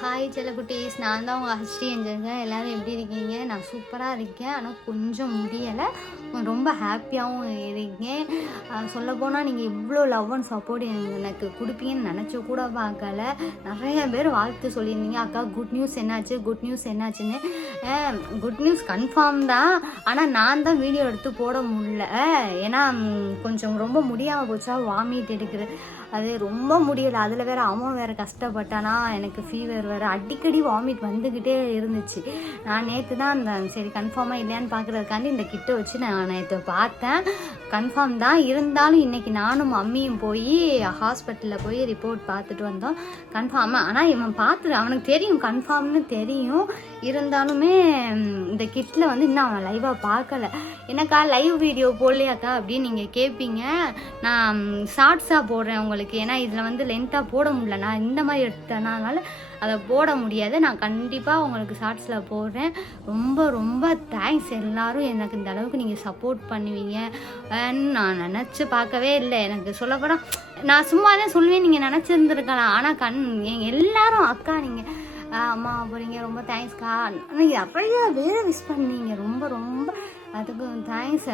Hi செல்லக்குட்டீஸ், நான் தான் உங்கள் ஹஸ்டி என்ஜங்க. எல்லோரும் எப்படி இருக்கீங்க? நான் சூப்பராக இருக்கேன். ஆனால் கொஞ்சம் முடியலை, ரொம்ப ஹாப்பியாகவும் இருக்கேன். சொல்லப்போனால் நீங்கள் இவ்வளோ லவ் அண்ட் சப்போர்ட் எனக்கு கொடுப்பீங்கன்னு நினச்ச கூட பார்க்கல. நிறைய பேர் வாழ்த்து சொல்லியிருந்தீங்க, அக்கா குட் நியூஸ் என்னாச்சு, குட் நியூஸ் என்னாச்சுன்னு. குட் நியூஸ் கன்ஃபார்ம் தான், ஆனால் நான் தான் வீடியோ எடுத்து போட முடியல. ஏன்னா கொஞ்சம் ரொம்ப முடியாமல் போச்சா, வாமிட் எடுக்கிறது அது ரொம்ப முடியலை. அதில் வேறு அவன் வேறு கஷ்டப்பட்டானா, எனக்கு ஃபீவர் வேறு அடிக்கடி வாமிட் வந்துக்கிட்டே இருந்துச்சு. நான் நேற்று தான் அந்த சரி கன்ஃபார்மாக இல்லையான்னு பார்க்குறதுக்காண்டி இந்த கிட்ட வச்சு நான் நேற்று பார்த்தேன். கன்ஃபார்ம் தான். இருந்தாலும் இன்றைக்கி நானும் மம்மியும் போய் ஹாஸ்பிட்டலில் போய் ரிப்போர்ட் பார்த்துட்டு வந்தோம். கன்ஃபார்ம். ஆனால் இவன் பார்த்துட்டு அவனுக்கு தெரியும் கன்ஃபார்ம்னு தெரியும். இருந்தாலுமே இந்த கிட்டில் வந்து இன்னும் அவன் லைவாக பார்க்கல. என்னக்கா லைவ் வீடியோ போடலையாக்கா அப்படின்னு நீங்கள் கேட்பீங்க. நான் ஷார்ட்ஸாக போடுறேன் உங்களுக்கு. ஏன்னா இதில் வந்து லென்த்தாக போட முடியல, நான் இந்த மாதிரி எடுத்தனால அதை போட முடியாது. நான் கண்டிப்பாக உங்களுக்கு ஷார்ட்ஸில் போடுறேன். ரொம்ப ரொம்ப தேங்க்ஸ். எல்லோரும் எனக்கு இந்த அளவுக்கு நீங்கள் சப்போர்ட் பண்ணுவீங்க நான் நினச்சி பார்க்கவே இல்லை. எனக்கு சொல்லப்போனால் நான் சும்மா தான் சொல்லுவேன், நீங்கள் நினச்சிருந்துருக்கலாம். ஆனால் எல்லாரும் அக்கா நீங்கள் அம்மா போகிறீங்க, ரொம்ப தேங்க்ஸ்க்கா, நீங்கள் அப்படியே வேறு விஷ் பண்ணீங்க, ரொம்ப ரொம்ப அதுக்கு தேங்க்ஸ்.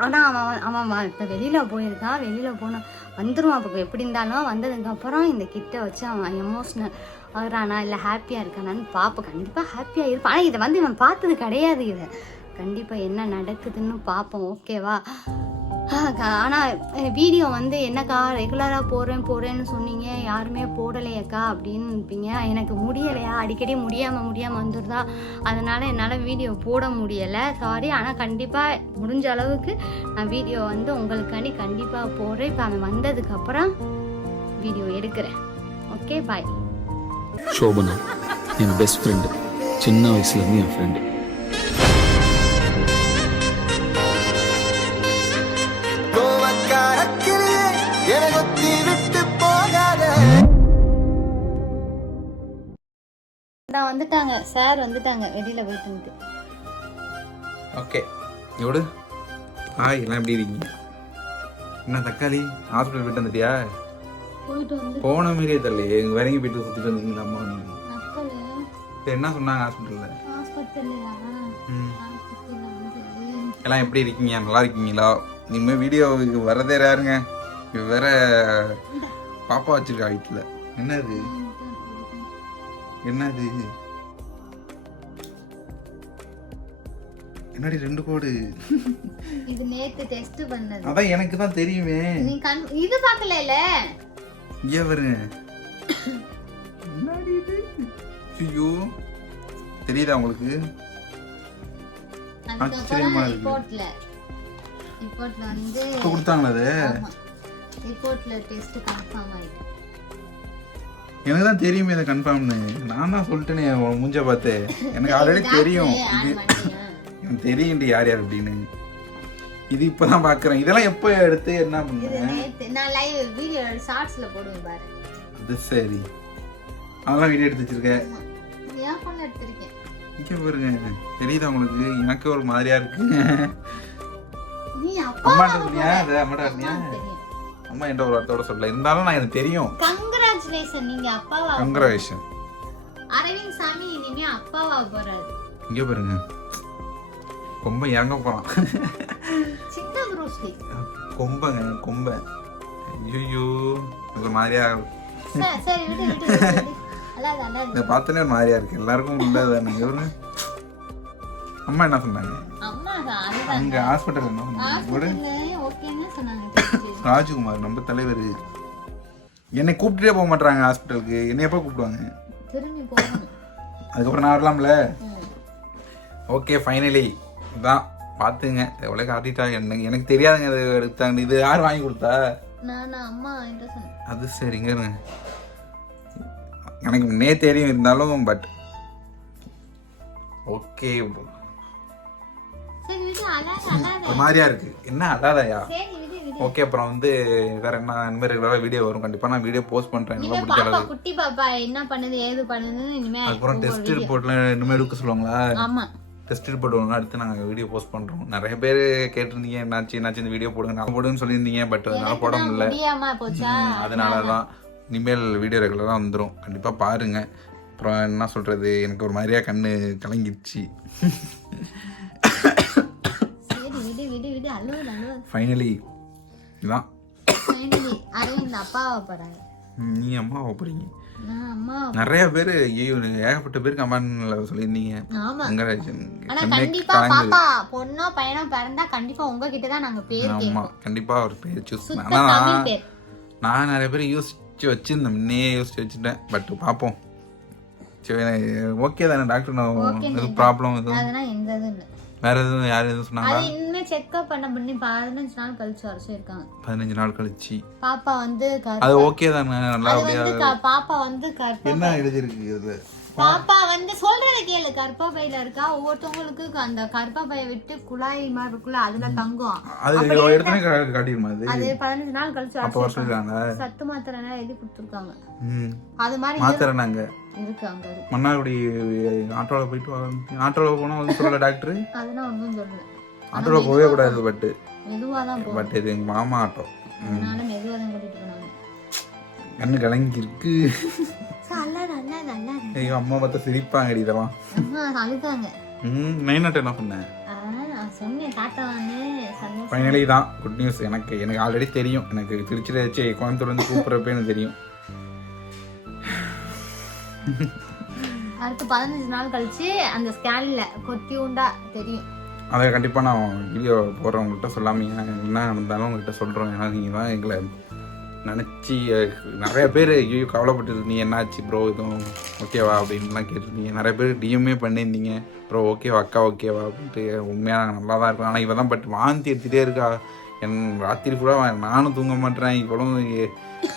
ஆனால் அவன் இப்போ வெளியில் போயிருக்கான். வெளியில் போனால் வந்துடுவான். அப்போ எப்படி இருந்தாலும் வந்ததுக்கப்புறம் இந்த கிட்ட வச்சு அவன் எமோஷ்னல் ஆகிறானா இல்லை ஹாப்பியாக இருக்கானான்னு பார்ப்போம். கண்டிப்பாக ஹாப்பியாக இருப்பான். ஆனால் இதை வந்து இவன் பார்த்தது கிடையாது. இதை கண்டிப்பாக என்ன நடக்குதுன்னு பார்ப்போம். ஓகேவா? ஆனால் வீடியோ வந்து என்னக்கா ரெகுலராக போடுறேன்னு சொன்னீங்க, யாருமே போடலையக்கா அப்படின்னு இருப்பீங்க. எனக்கு முடியலையா, அடிக்கடி முடியாமல் வந்துடுதா, அதனால் என்னால் வீடியோ போட முடியலை, சாரி. ஆனால் கண்டிப்பாக முடிஞ்ச அளவுக்கு நான் வீடியோ வந்து உங்களுக்காண்டி கண்டிப்பாக போடுறேன். இப்போ அவன் வந்ததுக்கப்புறம் வீடியோ எடுக்கிறேன். ஓகே, பாய். சோபனா என் பெஸ்ட் ஃப்ரெண்டு, சின்ன வயசுலேருந்து என் ஃப்ரெண்டு. வந்துட்டாங்க சார், வந்துட்டாங்க வெளியில போயிட்டு. ஓகே எவ்வளோ ஹாய், எல்லாம் எப்படி இருக்கீங்க? என்ன தக்காளி ஹாஸ்பிட்டல் போயிட்டு வந்துட்டியா? போன மாதிரியே தெரியல, எங்க வரைக்கும் போயிட்டு சுத்திட்டு வந்தீங்களா அம்மா? நீங்க என்ன சொன்னாங்க ஹாஸ்பிட்டல்ல? எல்லாம் எப்படி இருக்கீங்க? நல்லா இருக்கீங்களா? இனிமேல் வீடியோவுக்கு வரதே யாருங்க, வேற பாப்பா வச்சிருக்கா வீட்டில். என்னது என்னது என்னடி 2 கோடு? இது நேத்து டெஸ்ட் பண்ணது. அதான் எனக்கு தான் தெரியுமே. நீ இது பார்க்கலல? இங்க பாருங்க. என்னடி இது? ஐயோ, தெரியுதா உங்களுக்கு? ஆச்சரியமா இருக்கு. ரிப்போர்ட்ல வந்து கொடுத்தாங்களா? அது ரிப்போர்ட்ல டெஸ்ட் கன்ஃபார்ம் ஆயிடுச்சு. எனக்கு தான் தெரியுமே இதை கன்ஃபார்ம்னு. நான் தான் சொல்லிட்டேனே மூஞ்ச பார்த்து. எனக்கு ஆல்ரெடி தெரியும், எனக்கு தெரியும்டி யார் யார் அப்படின்னு. இது இப்பதான் பாக்குறேன். இதெல்லாம் எப்போ எடுத்து என்ன பண்ணுறேன்? நான் லைவ் வீடியோ ஷார்ட்ஸ்ல போடுவேன் பாரு. அது சரி, அதெல்லாம் வீடியோ எடுத்து வச்சிருக்கேன். நான் ஃபோன்ல எடுத்துர்க்கேன். இங்க பாருங்க, தெரியுதா உங்களுக்கு? எனக்கு ஒரு மாதிரியா இருக்கு. நீ அப்பா அம்மாட்ட சொன்னியா? அது அம்மாட்ட சொன்னியா? அம்மா என்ற ஒரு வார்த்தையோட சொல்லல, இருந்தாலும் நான் எனக்கு தெரியும். கங்க்ராச்சுலேஷன், நீங்க அப்பாவா? கங்க்ராச்சுலேஷன். அரவிந்த் சாமி இனிமே அப்பாவா போறாரு. இங்க பாருங்க, கொம்ப இறங்க போறான். சின்ன ப்ரூஸ்லி கொம்பங்க, கொம்ப. ஐயோ, ஒரு மாதிரியா. சரி விடு. இதை பார்த்தனே ஒரு மாதிரியா இருக்கு. எல்லாருக்கும் உள்ளதானே. இவரு அம்மா என்ன சொன்னாங்க? அங்க ஹாஸ்பிட்டல் என்ன சொன்னாங்க? ராஜ்குமார் நம்ம தலைவர் என்னை கூப்பிட்டுட்டே போக மாட்டாங்க ஹாஸ்பிட்டலுக்கு. என்னை எப்போ கூப்பிடுவாங்க? அதுக்கப்புறம் நான் வரலாம்ல. ஓகே, ஃபைனலி இதான் பார்த்துங்க. எவ்வளோ காட்டிட்டா எனக்கு தெரியாதுங்க. இது எடுத்தாங்க. இது யார் வாங்கி கொடுத்தா? அது சரிங்க. எனக்கு முன்னே தெரியும், இருந்தாலும் பட் ஓகே ஒரு மாதிரியா இருக்கு. என்ன அழாதயா? ஓகே, அப்புறம் வந்து வேற என்ன இந்த மாதிரி ரெகுலரா வீடியோ வரும். கண்டிப்பா நான் வீடியோ போஸ்ட் பண்றேன். என்னால முடிஞ்ச அளவுக்கு. குட்டி பாப்பா என்ன பண்ணுது ஏது பண்ணுதுன்னு இனிமே அப்புறம் டெஸ்ட் ரிப்போர்ட்ல இனிமே எடுக்க சொல்லுவாங்களா? ஆமா, டெஸ்ட் ரிப்போர்ட் ஒன்று அடுத்து நாங்கள் வீடியோ போஸ்ட் பண்ணுறோம். நிறைய பேர் கேட்டிருந்தீங்க, என்னாச்சு இந்த வீடியோ போடுங்க, நான் போடுன்னு சொல்லியிருந்தீங்க. பட் அதனால போட முடியல. அதனால தான் இனிமேல் வீடியோ ரெகுலராக வந்துடும். கண்டிப்பாக பாருங்கள். அப்புறம் என்ன சொல்கிறது, எனக்கு ஒரு மாதிரியாக கண்ணு கலங்கிடுச்சு. ஃபைனலி இதுதான் அரவிந்த் அப்பாவை போகிறாங்க. நீ அம்மாவை போகிறீங்க. நிறைய பேர் ஏகப்பட்ட பேர் கமெண்ட்ல சொல்லியிருந்தீங்க. பொண்ணோ பையனோ பிறந்தா கண்டிப்பா உங்ககிட்ட தான் நாங்க பேர் கேட்போம். கண்டிப்பா ஒரு பேர் சூஸ் பண்ணேன். நான் நிறைய பேர் யோசிச்சு வச்சிருந்தேன், முன்னே யோசிச்சு வச்சுட்டேன். பட் பார்ப்போம். சரி ஓகே தானே டாக்டர்? எதுவும் ப்ராப்ளம் எதுவும் அதெல்லாம் எந்த இதுவும் இல்லை. வேற எதுவும் யாரும் எதுவும் சொன்னாங்க? அது இன்னும் செக்அப் பண்ணி 15 நாள் கழிச்சு வர சொல்லிருக்காங்க. 15 நாள் கழிச்சு பாப்பா வந்து அது ஓகே தானே? நல்லபடியா பாப்பா வந்து என்ன எழுதிருக்கு இது? பாப்பா வந்து சொல்றத கேளு. கர்ப்பப்பையில இருக்கா. ஒவ்வொருத்தவங்களுக்கு அந்த கர்ப்பப்பையை விட்டு குழாய் மாதிரி இருக்குல்ல, அதுல தங்கும். அது எடுத்தனே காட்டிடுமா? அது 15 நாள் கழிச்சு அப்ப வர சொல்றாங்க. சத்து மாத்திரை எழுதி கொடுத்துருக்காங்க. அது மாதிரி மாத்திரை நாங்க இருக்கு அங்க. மன்னார்குடி ஆட்டோல போயிட்டு ஆட்டோல போனா வந்து சொல்லல டாக்டர். அதெல்லாம் ஒன்றும் சொல்லல. ஆட்டோல போகவே கூடாது. பட் மெதுவா தான் போகும். பட் இது எங்க மாமா ஆட்டோ, அதனால மெதுவா தான் கூட்டிட்டு போனாங்க. கண்ணு கலங்கி இருக்கு. ஐயோ அம்மா பார்த்தா சிரிப்பாங்கடி இதெல்லாம். அழுதாங்க. நைனாட்ட என்ன பண்ணேன்? சொன்னேன் டாட்டான்னு. ஃபைனலி தான் குட் நியூஸ். எனக்கு ஆல்ரெடி தெரியும். எனக்கு திருச்சியில் வச்சு கோயம்புத்தூர்ல இருந்து கூப்பிட்றப்ப எனக்கு தெரியும். அடுத்து 15 நாள் கழிச்சு அந்த ஸ்கேன்ல கொத்தியூண்டா தெரியும். அதை கண்டிப்பாக நான் வீடியோ போடுறவங்கள்ட்ட சொல்லாமீங்க, என்ன நடந்தாலும் உங்கள்கிட்ட சொல்கிறோம். ஏன்னா நீங்கள் தான் எங்களை நினச்சி நிறைய பேர் ஐயோ கவலைப்பட்டு நீ என்னாச்சு ப்ரோ எதுவும் ஓகேவா அப்படின்லாம் கேட்டிருந்தீங்க. நிறைய பேர் டிஎம்ஏ பண்ணியிருந்தீங்க ப்ரோ ஓகேவா அக்கா ஓகேவா அப்படின்ட்டு. உண்மையாக நல்லா தான் இருக்கும். ஆனால் இவன் தான் பட் வாந்தி எடுத்துகிட்டே இருக்கா. ராத்திரி கூட நானும் தூங்க மாட்டேறேன். இவ்வளோ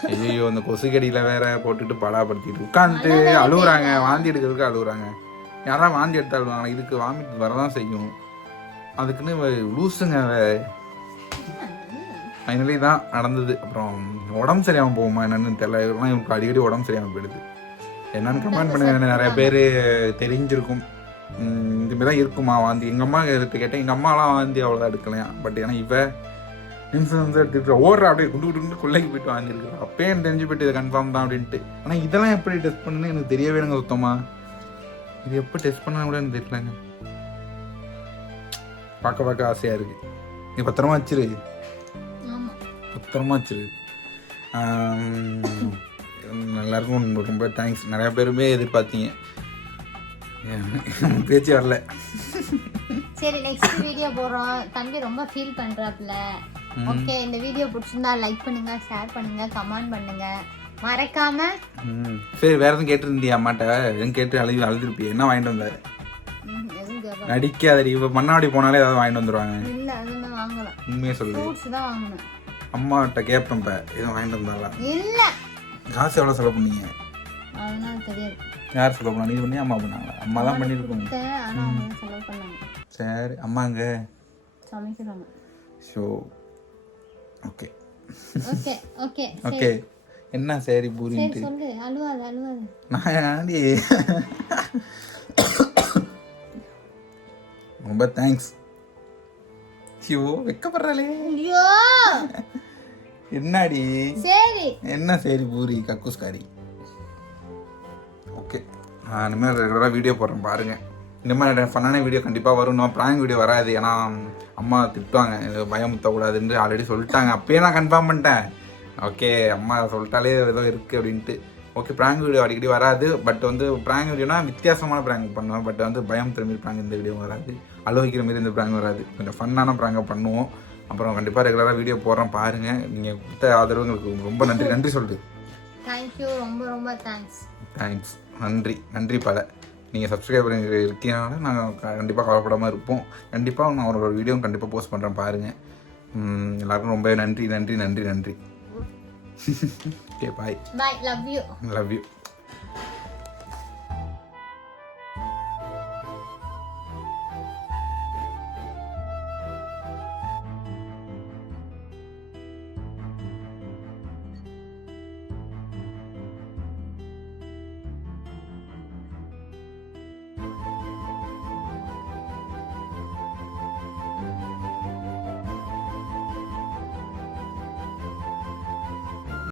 ஐயோ அந்த கொசுக்கடியில் வேற போட்டுட்டு படாப்படுத்திட்டு உட்காந்துட்டு அழுகுறாங்க. வாந்தி எடுக்கிறதுக்கு அழுகுறாங்க. யாராவது வாந்தி எடுத்து அழுவாங்க. இதுக்கு வாமிட் வரதான் செய்யும். அதுக்குன்னு லூஸுங்க. ஃபைனலி தான் நடந்தது. அப்புறம் உடம்பு சரியாமல் போகுமா என்னன்னு தெரியல. இதெல்லாம் இவங்களுக்கு அடிக்கடி உடம்பு சரியாமல் போயிடுது. என்னன்னு கமெண்ட் பண்ணுங்க. நிறைய பேர் தெரிஞ்சிருக்கும் இதுமாரி தான் இருக்குமா வாந்தி. எங்கள் அம்மா கேட்டேன். எங்கள் அம்மாலாம் வாந்தி அவ்வளோதான் எடுக்கலையா. பட் ஏன்னா இப்போ இன்சூரன்ஸ் எடுத்துட்டு ஓடுற அப்படியே குண்டு குண்டு கொள்ளைக்கு போயிட்டு வாங்கியிருக்கேன். அப்பயே எனக்கு தெரிஞ்சு போயிட்டு இது கன்ஃபார்ம் தான் அப்படின்ட்டு. ஆனால் இதெல்லாம் எப்படி டெஸ்ட் பண்ணுன்னு எனக்கு தெரியவே இல்லைங்க சுத்தமாக. இது எப்போ டெஸ்ட் பண்ண கூட எனக்கு தெரியலங்க. பார்க்க ஆசையாக இருக்குது. நீ பத்திரமா வச்சிரு, பத்திரமா வச்சிரு. எல்லாருக்கும் ரொம்ப தேங்க்ஸ். நிறைய பேருமே எதிர்பார்த்தீங்க, பேச்சு வரல. சரி நெக்ஸ்ட் வீடியோ போறோம். தம்பி ரொம்ப ஃபீல் பண்றாப்ல. ஓகே இந்த வீடியோ பிடிச்சிருந்தா லைக் பண்ணுங்க, ஷேர் பண்ணுங்க, கமெண்ட் பண்ணுங்க மறக்காம. சரி வேற எதுவும் கேட்டிருந்தியா அம்மாட்ட? எதுவும் கேட்டு அழுதுருப்பிய? என்ன வாங்கிட்டு வந்தாரு? நடிக்காதடி. இப்ப மண்ணாடி போனாலே ஏதாவது வாங்கிட்டு வந்துருவாங்க. இல்ல அதுதான் வாங்கலாம். உண்மையே சொல்லு. ஃப்ரூட்ஸ் தான் வாங்கணும். அம்மாட்ட கேட்பேன். இப்ப எதுவும் வாங்கிட்டு வந்தாங்களா? இல்ல. காசு எவ்வளவு செலவு பண்ணீங்க? அதனால தெரியாது. யார் செலவு பண்ணா? நீ பண்ணி அம்மா பண்ணாங்களா? அம்மா தான் பண்ணிருக்கோம். ஆனா அவங்க செலவு பண்ணாங்க. சரி அம்மாங்க சமைக்கிறாங்க. Show okay okay okay okay. என்ன சரி பூரின்ட்டு சொல்லு. அழுவாத. நான் ஆண்டி ரொம்ப தேங்க்ஸ். ஐயோ வெக்கப்படுறாளே. ஐயோ என்னடி? சரி என்ன சரி பூரி கக்கூஸ்காரி. ஓகே நான் இனிமேல் ரெகுலராக வீடியோ போடுறேன் பாருங்க. இந்த மாதிரி ஃபன்னான வீடியோ கண்டிப்பாக வரும். நான் ப்ராங்க் வீடியோ வராது. ஏன்னா அம்மா திட்டுவாங்க, பயமுத்தக்கூடாதுன்னு ஆல்ரெடி சொல்லிட்டாங்க. அப்பயே நான் கன்ஃபார்ம் பண்ணிட்டேன். ஓகே அம்மா சொல்லிட்டாலே ஏதோ இருக்குது அப்படின்ட்டு. ஓகே ப்ராங்க் வீடியோ அடிக்கடி வராது. பட் வந்து ப்ராங்க் வீடியோனா வித்தியாசமான ப்ராங்க் பண்ணுவேன். பட் வந்து பயம் தர மாரி ப்ராங்க் இந்த வீடியோ வராது. அழுவிக்கிற மாரி இந்த ப்ராங்க் வராது. கொஞ்சம் ஃபன்னான ப்ராங்கை பண்ணுவோம். அப்புறம் கண்டிப்பாக ரெகுலராக வீடியோ போடுறோம் பாருங்கள். நீங்கள் கொடுத்த ஆதரவு உங்களுக்கு ரொம்ப நன்றி சொல்லுது. தேங்க்யூ. ரொம்ப தேங்க்ஸ். நன்றி பல. நீங்கள் சப்ஸ்கிரைபர் இருக்கீங்கனால நாங்கள் கண்டிப்பாக கவலைப்படாமல் இருப்போம். கண்டிப்பாக நான் ஒரு வீடியோ கண்டிப்பாக போஸ்ட் பண்ணுறேன் பாருங்கள். எல்லாருக்கும் ரொம்ப நன்றி. Okay bye. Love you.